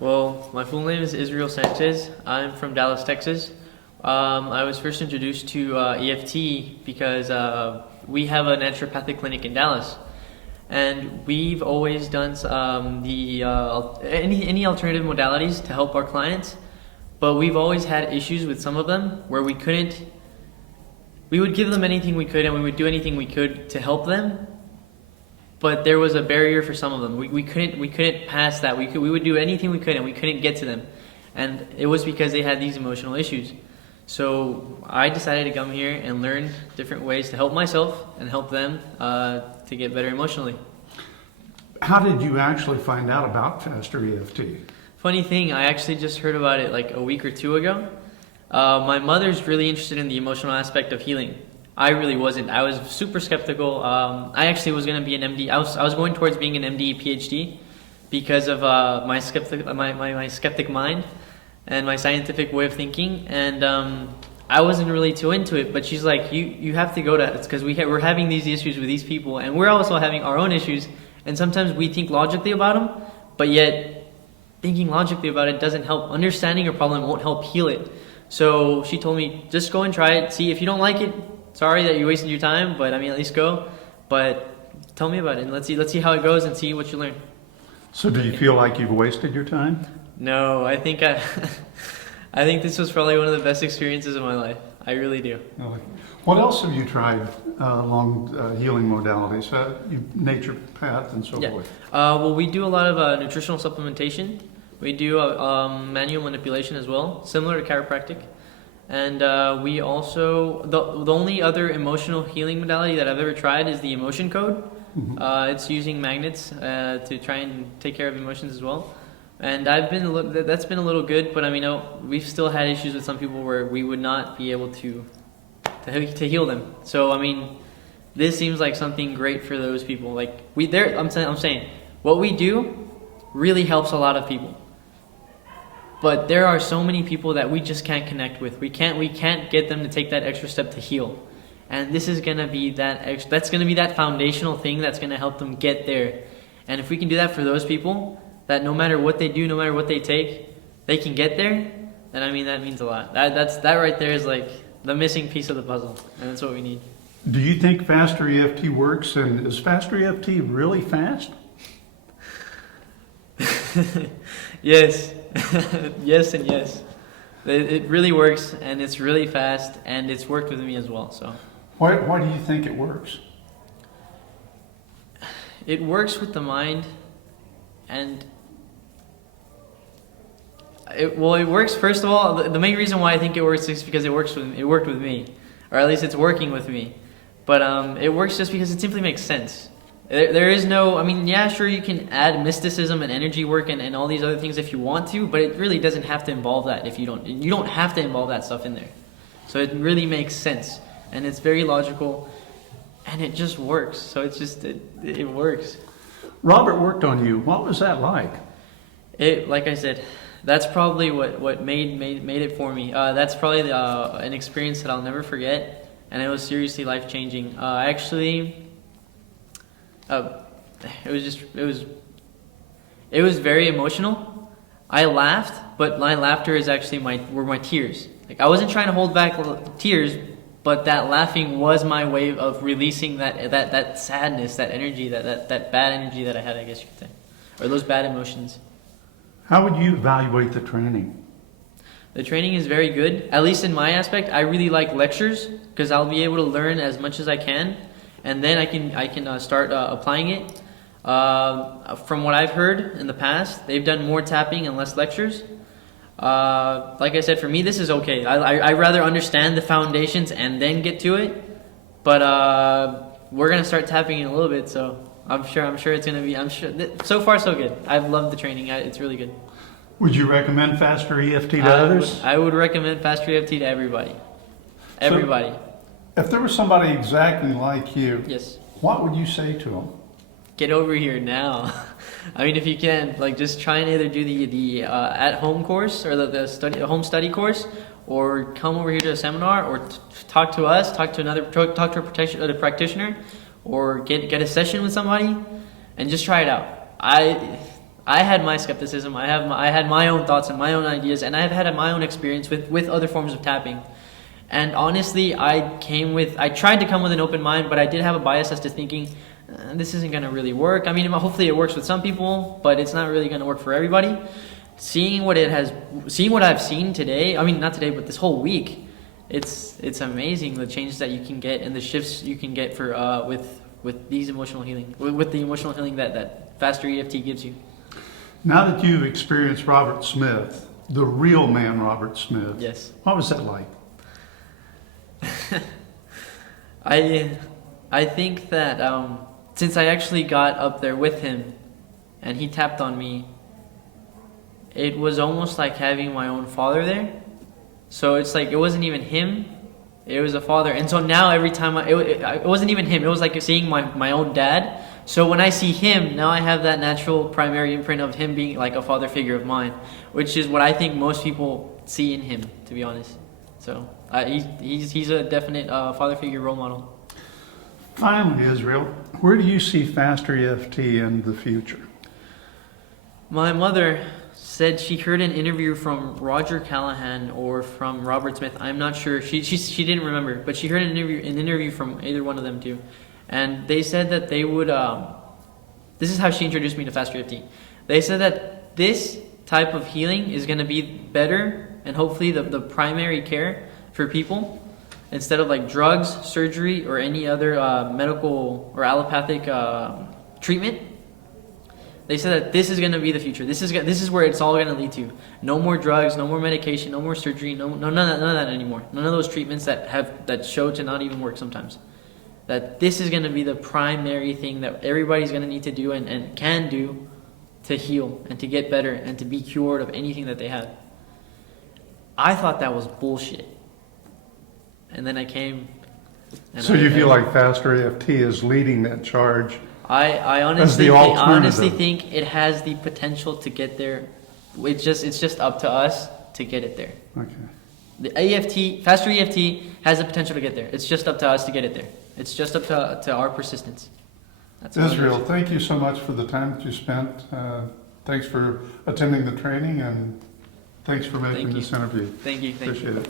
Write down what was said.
Well, my full name is Israel Sanchez. I'm from Dallas, Texas. I was first introduced to EFT because we have a naturopathic clinic in Dallas, and we've always done any alternative modalities to help our clients, but we've always had issues with some of them where we couldn't. We would give them anything we could, and we would do anything we could to help them, but there was a barrier for some of them. We couldn't pass that. We would do anything we could, and we couldn't get to them, and it was because they had these emotional issues. So I decided to come here and learn different ways to help myself and help them to get better emotionally. How did you actually find out about FasterEFT? Funny thing, I actually just heard about it like a week or two ago. My mother's really interested in the emotional aspect of healing. I really wasn't. I was super skeptical. I actually was going to be an MD. I was going towards being an MD, PhD, because of my skeptic mind and my scientific way of thinking. And I wasn't really too into it. But she's like, you have to go to it because we're having these issues with these people, and we're also having our own issues. And sometimes we think logically about them, but yet thinking logically about it doesn't help. Understanding your problem won't help heal it. So she told me, just go and try it. See if you don't like it. Sorry that you wasted your time, but I mean, at least go. But tell me about it, and let's see how it goes and see what you learn. So do you feel like you've wasted your time? No, I think I think this was probably one of the best experiences of my life. I really do. What else have you tried along healing modalities, naturopath and so forth? Well, we do a lot of nutritional supplementation. We do manual manipulation as well, similar to chiropractic. And we also, the only other emotional healing modality that I've ever tried is the emotion code. Mm-hmm. It's using magnets to try and take care of emotions as well. And that's been a little good, but I mean, we've still had issues with some people where we would not be able to heal them. So I mean, this seems like something great for those people. Like I'm saying, what we do really helps a lot of people. But there are so many people that we just can't connect with. We can't get them to take that extra step to heal. And this is gonna be that's gonna be that foundational thing that's gonna help them get there. And if we can do that for those people, that no matter what they do, no matter what they take, they can get there, then I mean that means a lot. That right there is like the missing piece of the puzzle, and that's what we need. Do you think FasterEFT works, and is FasterEFT really fast? Yes. Yes and yes. It really works, and it's really fast, and it's worked with me as well. So why do you think it works? It works with the mind, and it works. First of all, the main reason why I think it works is because it worked with me, or at least it's working with me. But it works just because it simply makes sense. There is no, I mean, yeah, sure, you can add mysticism and energy work and all these other things if you want to, but it really doesn't have to involve that. If you don't have to involve that stuff in there. So it really makes sense, and it's very logical, and it just works. So it's just, it works. Robert worked on you. What was that like? Like I said, that's probably what made it for me. That's probably an experience that I'll never forget, and it was seriously life-changing. It was very emotional. I laughed, but my laughter is actually were my tears. Like I wasn't trying to hold back tears, but that laughing was my way of releasing that sadness, that energy, that bad energy that I had, I guess you could say, or those bad emotions. How would you evaluate the training? The training is very good, at least in my aspect. I really like lectures because I'll be able to learn as much as I can. And then I can start applying it. From what I've heard in the past, they've done more tapping and less lectures. Like I said, for me, this is okay. I rather understand the foundations and then get to it. But we're gonna start tapping in a little bit, so I'm sure it's gonna be. So far so good. I've loved the training. It's really good. Would you recommend FasterEFT to others? I would recommend FasterEFT to everybody. Everybody. So, if there was somebody exactly like you, yes, what would you say to them? Get over here now. I mean, if you can, like, just try and either do the at-home course or the home study course, or come over here to a seminar, or talk to us, talk to a practitioner, or get a session with somebody, and just try it out. I had my skepticism. I had my own thoughts and my own ideas, and I've had my own experience with other forms of tapping. And honestly, I tried to come with an open mind, but I did have a bias as to thinking, this isn't going to really work. I mean, hopefully it works with some people, but it's not really going to work for everybody. Seeing what I've seen today, I mean, not today, but this whole week, it's amazing the changes that you can get and the shifts you can get for with these emotional healing, with the emotional healing that FasterEFT gives you. Now that you've experienced Robert Smith, the real man Robert Smith, Yes. what was that like? I think that since I actually got up there with him and he tapped on me, it was almost like having my own father there. So it's like it wasn't even him, it was a father. And so now every time it wasn't even him, it was like seeing my own dad. So when I see him, now I have that natural primary imprint of him being like a father figure of mine, which is what I think most people see in him, to be honest. So he's a definite father figure role model. Finally, Israel, where do you see FasterEFT in the future? My mother said she heard an interview from Roger Callahan or from Robert Smith. I'm not sure. She didn't remember, but she heard an interview from either one of them too, and they said that they would. This is how she introduced me to FasterEFT. They said that this type of healing is going to be better and hopefully the primary care for people instead of like drugs, surgery, or any other medical or allopathic treatment. They said that this is going to be the future. This is where it's all going to lead to. No more drugs, no more medication, no more surgery, none of that anymore. None of those treatments that show to not even work sometimes. That this is going to be the primary thing that everybody's going to need to do and can do to heal and to get better and to be cured of anything that they have. I thought that was bullshit. And then I came. And So you feel like FasterEFT is leading that charge? I honestly think it has the potential to get there. It's just up to us to get it there. Okay. The FasterEFT has the potential to get there. It's just up to us to get it there. It's just up to our persistence. That's all it is. Israel, thank you so much for the time that you spent. Thanks for attending the training, and thanks for making this interview. Thank you. Appreciate it.